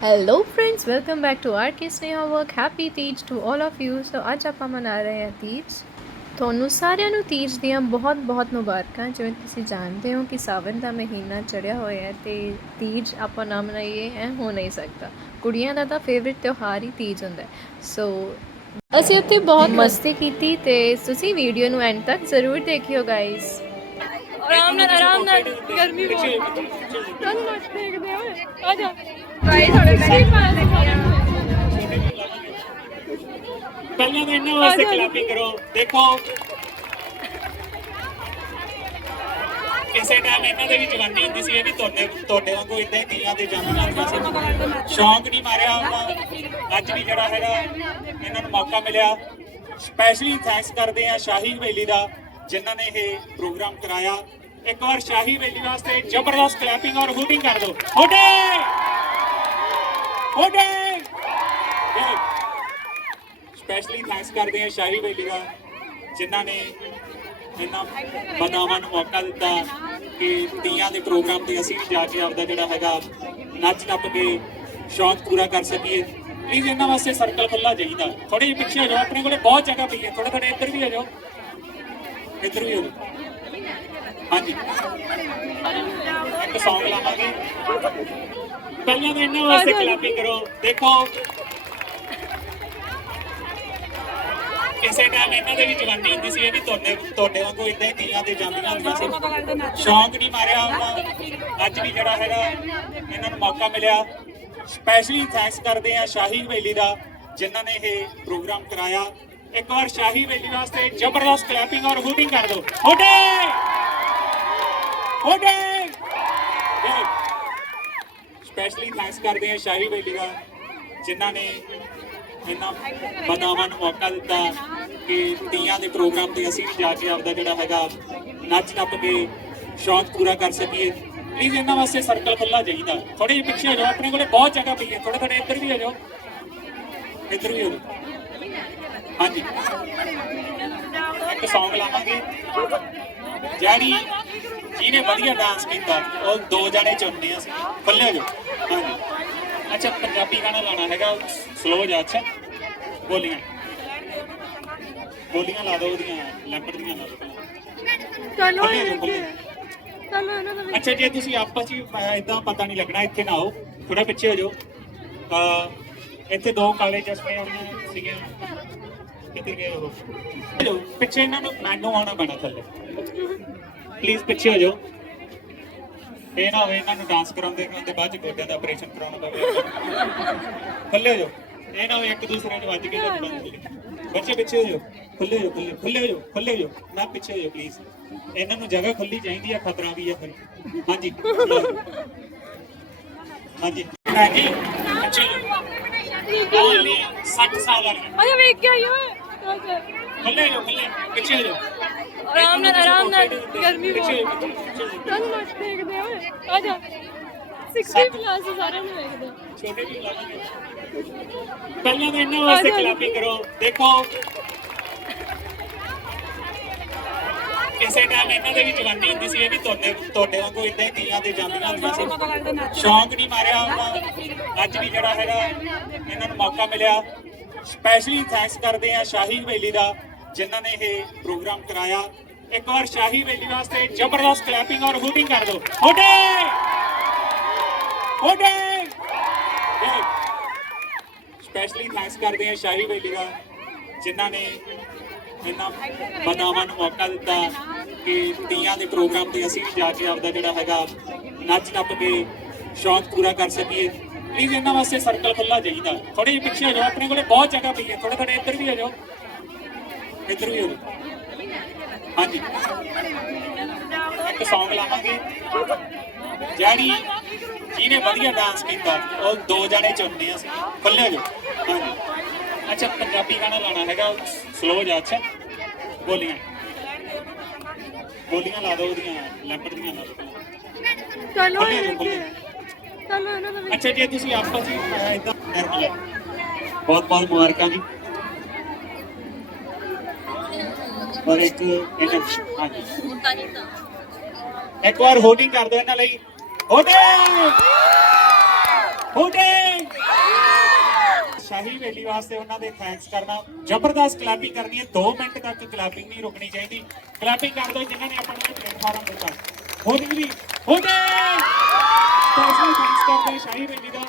Hello friends welcome back to R K Sneha work happy Teej to all of you so ਅੱਜ ਆਪਾਂ ਮਨਾ ਰਹੇ ਹਾਂ ਤੀਜ ਤੁਹਾਨੂੰ ਸਾਰਿਆਂ ਨੂੰ ਤੀਜ ਦੀਆਂ ਬਹੁਤ ਬਹੁਤ ਮੁਬਾਰਕਾਂ ਜਿਵੇਂ ਤੁਸੀਂ ਜਾਣਦੇ ਹੋ ਕਿ ਸਾਵਨ ਦਾ ਮਹੀਨਾ ਚੜਿਆ ਹੋਇਆ ਹੈ ਤੇ ਤੀਜ ਆਪਾਂ ਨਾ ਮਨਾਈਏ ਐ ਹੋ ਨਹੀਂ ਸਕਦਾ ਕੁੜੀਆਂ ਦਾ ਤਾਂ ਫੇਵਰਿਟ ਤਿਉਹਾਰ ਹੀ ਤੀਜ ਹੁੰਦਾ ਹੈ ਸੋ ਅਸੀਂ ਉੱਥੇ ਬਹੁਤ ਮਸਤੀ ਕੀਤੀ ਤੇ ਤੁਸੀਂ ਵੀਡੀਓ ਨੂੰ ਐਂਡ ਤੱਕ ਜ਼ਰੂਰ ਦੇਖਿਓ ਗਾਇਸ ਆਰਾਮ ਨਾਲ ਆਰਾਮ ਨਾਲ ਗਰਮੀ ਬਹੁਤ ਚੱਲ ਨੱਚ ਦੇਖਦੇ ਓਏ ਆ ਜਾ ਪਹਿਲਾਂ ਤਾਂ ਇਹਨਾਂ ਵਾਸਤੇ ਕਲਾਪਿੰਗ ਕਰੋ। ਦੇਖੋ। ਕਿਸੇ ਟਾਈਮ ਇਹਨਾਂ ਦੇ ਵੀ ਜਵਾਨੀ ਹੁੰਦੀ ਸੀ ਇਹ ਵੀ ਤੁਹਾਡੇ ਤੁਹਾਡੇ ਵਾਂਗੂ ਇਦਾਂ ਹੀ ਤੀਆਂ ਤੇ ਜਾਂਦੀਆਂ ਹੁੰਦੀਆਂ ਸੀ। ਸ਼ੌਂਕ ਨਹੀਂ ਮਾਰਿਆ ਅੱਜ ਵੀ ਜਿਹੜਾ ਹੈਗਾ ਇਹਨਾਂ ਨੂੰ ਮੌਕਾ ਮਿਲਿਆ। ਸਪੈਸ਼ਲੀ ਥੈਂਕਸ ਕਰਦੇ ਆ ਸ਼ਾਹੀ ਹਵੇਲੀ ਦਾ ਜਿਨ੍ਹਾਂ ਨੇ ਇਹ ਪ੍ਰੋਗਰਾਮ ਕਰਾਇਆ। ਇੱਕ ਵਾਰ ਸ਼ਾਹੀ ਹਵੇਲੀ ਵਾਸਤੇ ਜ਼ਬਰਦਸਤ ਕਲੈਪਿੰਗ ਔਰ ਹੂਟਿੰਗ ਕਰ ਦਿਓ। ਹੋਡੇ ਹੋਡੇ ਸਪੈਸ਼ਲੀ ਥੈਂਕਸ ਕਰਦੇ ਆ ਸ਼ਾਹੀ ਹਵੇਲੀ ਦਾ, ਜਿਨ੍ਹਾਂ ਨੇ ਇਹਨਾਂ ਬਦਾਵਾਂ ਨੂੰ ਮੌਕਾ ਦਿੱਤਾ ਕਿ ਤੀਆਂ ਦੇ ਪ੍ਰੋਗਰਾਮ ਤੇ ਅਸੀਂ ਜਾ ਕੇ ਆਪਦਾ ਜਿਹੜਾ ਹੈਗਾ ਨੱਚ ਨੱਪ ਕੇ ਸ਼ੌਂਕ ਪੂਰਾ ਕਰ ਸਕੀਏ। ਪਲੀਜ਼ ਇਹਨਾਂ ਵਾਸਤੇ ਸਰਕਲ ਖੁੱਲਾ ਚਾਹੀਦਾ। ਥੋੜੇ ਜਿਹੇ ਪਿੱਛੇ ਹੋ ਜਾਓ, ਆਪਣੇ ਕੋਲੇ ਬਹੁਤ ਜਗ੍ਹਾ ਪਈ ਹੈ। ਥੋੜੇ ਥੋੜੇ ਇੱਧਰ ਵੀ ਹੋ ਜਾਓ। ਇੱਧਰ ਵੀ ਹੋ ਜਾਓ। ਹਾਂਜੀ। ਇੱਕ ਸੌਂਗ ਲਾਵਾਂਗੇ। ਪਹਿਲਾਂ ਤਾਂ ਇਹਨਾਂ ਵਾਸਤੇ ਕਲਾਪਿੰਗ ਕਰੋ। ਦੇਖੋ। ਕਿਸੇ ਟਾਈਮ ਇਹਨਾਂ ਦੇ ਵੀ ਜਵਾਨੀ ਹੁੰਦੀ ਸੀ ਇਹ ਵੀ ਤੁਹਾਡੇ ਤੁਹਾਡੇ ਵਾਂਗੂ ਇਦਾਂ ਹੀ ਤੀਆਂ ਤੇ ਜਾਂਦੀਆਂ ਹੁੰਦੀਆਂ ਸੀ। ਸ਼ੌਂਕ ਨਹੀਂ ਮਾਰਿਆ ਹੁੰਦਾ ਅੱਜ ਵੀ ਜਿਹੜਾ ਹੈਗਾ ਇਹਨਾਂ ਨੂੰ ਮੌਕਾ ਮਿਲਿਆ। ਸਪੈਸ਼ਲੀ ਥੈਂਕਸ ਕਰਦੇ ਆ ਸ਼ਾਹੀ ਹਵੇਲੀ ਦਾ ਜਿਨ੍ਹਾਂ ਨੇ ਇਹ ਪ੍ਰੋਗਰਾਮ ਕਰਾਇਆ। ਇੱਕ ਵਾਰ ਸ਼ਾਹੀ ਹਵੇਲੀ ਵਾਸਤੇ ਜ਼ਬਰਦਸਤ ਕਲੈਪਿੰਗ ਔਰ ਹੂਟਿੰਗ ਕਰ ਦਿਓ। ਹੋਡੇ ਹੋਡੇ ਸਪੈਸ਼ਲੀ ਥੈਂਕਸ ਕਰਦੇ ਆ ਸ਼ਾਹੀ ਹਵੇਲੀ ਦਾ, ਜਿਨ੍ਹਾਂ ਨੇ ਇਹਨਾਂ ਬਦਾਵਾਂ ਨੂੰ ਮੌਕਾ ਦਿੱਤਾ ਕਿ ਤੀਆਂ ਦੇ ਪ੍ਰੋਗਰਾਮ ਤੇ ਅਸੀਂ ਵੀ ਜਾ ਕੇ ਆਪਦਾ ਜਿਹੜਾ ਹੈਗਾ ਨੱਚ ਟੱਪ ਕੇ ਸ਼ੌਂਕ ਪੂਰਾ ਕਰ ਸਕੀਏ। ਪਲੀਜ਼ ਇਹਨਾਂ ਵਾਸਤੇ ਸਰਕਲ ਖੁੱਲਾ ਚਾਹੀਦਾ। ਥੋੜੇ ਜਿਹੇ ਪਿੱਛੇ ਹੋ ਜਾਓ, ਆਪਣੇ ਕੋਲੇ ਬਹੁਤ ਜਗ੍ਹਾ ਪਈ ਹੈ। ਥੋੜੇ ਥੋੜੇ ਇੱਧਰ ਵੀ ਹੋ ਜਾਓ। ਇੱਧਰ ਵੀ ਹੋ ਜਾਓ। ਹਾਂਜੀ। ਇੱਕ ਸੌਂਗ ਲਾਵਾਂਗੇ। ਜਿਹੜੀ ਜਿਹਨੇ ਵਧੀਆ ਡਾਂਸ ਕੀਤਾ ਉਹ ਦੋ ਜਣੇ ਚੁਣਨੇ ਅਸੀਂ। ਜਾਓ। ਹਾਂਜੀ। ਅੱਛਾ ਪੰਜਾਬੀ ਗਾਣਾ ਲਾਣਾ ਹੈਗਾ ਸਲੋ ਜਾ ਅੱਛਾ। ਬੋਲੀਆਂ। ਬੋਲੀਆਂ ਲਾ ਦੋ ਉਹਦੀਆਂ ਲੈਂਪੜ ਦੀਆਂ ਲਾ ਦੋ ਚਲੋ ਖੁੱਲੇ ਹੋ ਜਾਓ, ਖੁੱਲੇ। ਚਲੋ ਇਹਨਾਂ ਦਾ ਅੱਛਾ ਜੇ ਤੁਸੀਂ ਆਪਸ ਵਿੱਚ ਇਦਾਂ ਪਤਾ ਨਹੀਂ ਲੱਗਣਾ ਇੱਥੇ ਨਾ ਆਓ। ਥੋੜਾ ਪਿੱਛੇ ਹੋ ਜਾਓ। ਅਹ ਇੱਥੇ ਦੋ ਕਾਲੇ ਚਸ਼ਮੇ ਵਾਲੀਆਂ ਸੀਗੀਆਂ। ਕਿੱਥੇ ਗਏ ਉਹ? ਪਿੱਛੇ ਇਹਨਾਂ ਨੂੰ ਮੈਨੂੰ ਆਉਣਾ ਪੈਣਾ ਥੱਲੇ। ਪਲੀਜ਼ ਪਿੱਛੇ ਹੋ ਜਾਓ। ਇਹ ਨਾ ਹੋਵੇ ਇਹਨਾਂ ਨੂੰ ਡਾਂਸ ਕਰਾਉਂਦੇ ਕਰਾਉਂਦੇ ਬਾਅਦ ਚ ਗੋਡਿਆਂ ਦਾ ਆਪਰੇਸ਼ਨ ਕਰਾਉਣਾ ਪਵੇ। ਥੱਲੇ ਹੋ ਜਾਓ। ਇਹ ਨਾ ਹੋਵੇ ਇੱਕ ਦੂਸਰੇ ਨੂੰ ਵੱਜ ਕੇ ਤੇ ਬੰਦ। ਬੱਚੇ ਪਿੱਛੇ ਹੋ ਜਾਓ। ਖੁੱਲੇ ਹੋ ਜਾਓ ਖੁੱਲੇ ਖੁੱਲੇ ਹੋ ਜਾਓ ਖੁੱਲੇ ਹੋ ਜਾਓ। ਨਾ ਪਿੱਛੇ ਹੋ ਜਾਓ ਪਲੀਜ਼ ਇਹਨਾਂ ਨੂੰ ਜਗ੍ਹਾ ਖੁੱਲੀ ਚਾਹੀਦੀ ਆ ਖਤਰਾ ਵੀ ਆ ਫਿਰ। ਹਾਂਜੀ। ਹਾਂਜੀ। ਹਾਂਜੀ। ਅੱਛਾ। ਓਨਲੀ 60 ਸਾਲ ਆਇਆ ਵੇਖ ਕੇ ਆਈ ਓਏ। ਚੱਲ ਚੱਲ। ਖੁੱਲੇ ਹੋ ਜਾਓ ਖੁੱਲੇ ਪਿੱਛੇ ਹੋ ਜਾਓ। ਆਰਾਮ ਨਾਲ ਆਰਾਮ ਨਾਲ ਗਰਮੀ ਬਹੁਤ। ਹੋ ਹੋ। ਚੱਲ ਨੱਚ ਦੇਖਦੇ ਓਏ ਆ ਜਾ। 60 ਪਲੱਸ ਸਾਰਿਆਂ ਨੂੰ ਵੇਖਦੇ ਛੋਟੇ ਵੀ ਪਹਿਲਾਂ ਤਾਂ ਇਹਨਾਂ ਵਾਸਤੇ ਕਲਾਪਿੰਗ ਕਰੋ। ਦੇਖੋ। ਕਿਸੇ ਟਾਈਮ ਇਹਨਾਂ ਦੇ ਵੀ ਜਵਾਨੀ ਹੁੰਦੀ ਸੀ ਇਹ ਵੀ ਤੁਹਾਡੇ ਤੁਹਾਡੇ ਵਾਂਗੂ ਇਦਾਂ ਹੀ ਤੀਆਂ ਤੇ ਜਾਂਦੀਆਂ ਹੁੰਦੀਆਂ ਸੀ। ਸ਼ੌਂਕ ਨਹੀਂ ਮਾਰਿਆ ਹੁੰਦਾ। ਅੱਜ ਵੀ ਜਿਹੜਾ ਹੈਗਾ ਇਹਨਾਂ ਨੂੰ ਮੌਕਾ ਮਿਲਿਆ। ਸਪੈਸ਼ਲੀ ਥੈਂਕਸ ਕਰਦੇ ਆ ਸ਼ਾਹੀ ਹਵੇਲੀ ਦਾ। ਜਿਨ੍ਹਾਂ ਨੇ ਇਹ ਪ੍ਰੋਗਰਾਮ ਕਰਾਇਆ, ਇੱਕ ਵਾਰ ਸ਼ਾਹੀ ਹਵੇਲੀ ਵਾਸਤੇ ਜ਼ਬਰਦਸਤ ਕਲੈਪਿੰਗ ਔਰ ਹੂਟਿੰਗ ਕਰ ਦਿਓ। ਹੋਡੇ ਹੋਡੇ ਸਪੈਸ਼ਲੀ ਥੈਂਕਸ ਕਰਦੇ ਹਾਂ ਸ਼ਾਹੀ ਹਵੇਲੀ ਦਾ, ਜਿਨ੍ਹਾਂ ਨੇ ਇਹਨਾਂ ਬਦਾਵਾਂ ਨੂੰ ਮੌਕਾ ਦਿੱਤਾ ਕਿ ਤੀਆਂ ਦੇ ਪ੍ਰੋਗਰਾਮ ਤੇ ਅਸੀਂ ਜਾ ਕੇ ਆਪਦਾ ਜਿਹੜਾ ਹੈਗਾ ਨੱਚ ਟੱਪ ਕੇ ਸ਼ੌਂਕ ਪੂਰਾ ਕਰ ਸਕੀਏ। ਪਲੀਜ਼ ਇਹਨਾਂ ਵਾਸਤੇ ਸਰਕਲ ਖੁੱਲਾ ਚਾਹੀਦਾ। ਥੋੜੇ ਜਿਹੇ ਪਿੱਛੇ ਹੋ ਜਾਓ, ਆਪਣੇ ਕੋਲੇ ਬਹੁਤ ਜਗ੍ਹਾ ਪਈ ਹੈ ਥੋੜੇ ਥੋੜੇ ਇੱਧਰ ਵੀ ਹੋ ਜਾਓ। ਇੱਧਰ ਵੀ ਹੋ ਜਾਓ ਹਾਂਜੀ। ਇੱਕ ਸੌਂਗ ਲਾਵਾਂਗੇ ਜਿਹੜੀ ਜਿਹਨੇ ਵਧੀਆ ਡਾਂਸ ਕੀਤਾ ਉਹ ਦੋ ਜਣੇ ਚੁਣਨੇ ਅਸੀਂ। ਖੁੱਲੇ ਹੋ ਜਾਓ। ਹਾਂਜੀ। ਅੱਛਾ ਪੰਜਾਬੀ ਗਾਣਾ ਲਾਣਾ ਹੈਗਾ ਸਲੋ ਜਾ। ਅੱਛਾ। ਬੋਲੀਆਂ। ਬੋਲੀਆਂ ਲਾ ਦੋ ਉਹਦੀਆਂ ਲੈਂਪੜ ਦੀਆਂ ਲਾ ਦੋ। ਚਲੋ। ਚਲੋ ਇਹਨਾਂ ਦਾ ਅੱਛਾ ਜੇ ਤੁਸੀਂ ਆਪਸ ਵਿੱਚ ਇਦਾਂ ਬਹੁਤ ਬਹੁਤ ਮੁਬਾਰਕਾਂ ਜੀ। ਔਰ ਇੱਕ ਇਹਨਾਂ ਹਾਂਜੀ। ਇੱਕ ਵਾਰ ਹੋਲਡਿੰਗ ਕਰ ਦਿਓ ਇਹਨਾਂ ਲਈ। ਹੋਡੇ ਹੋਡੇ ਸ਼ਾਹੀ ਹਵੇਲੀ ਵਾਸਤੇ ਉਹਨਾਂ ਦੇ ਥੈਂਕਸ ਕਰਨਾ। ਜ਼ਬਰਦਸਤ ਕਲੈਪਿੰਗ ਕਰਨੀ ਹੈ। 2 ਮਿੰਟ ਤੱਕ ਕਲੈਪਿੰਗ ਨਹੀਂ ਰੁਕਣੀ ਚਾਹੀਦੀ। ਕਲੈਪਿੰਗ ਕਰ ਦਿਓ ਜਿਨ੍ਹਾਂ ਨੇ ਆਪਾਂ ਨੂੰ ਪਲੇਟਫਾਰਮ ਦਿੱਤਾ। ਹੋਣੀ ਵੀ ਹੋਣੇ ਸਪੈਸ਼ਲੀ ਥੈਂਕਸ ਕਰਦੇ ਸ਼ਾਹੀ ਹਵੇਲੀ ਦਾ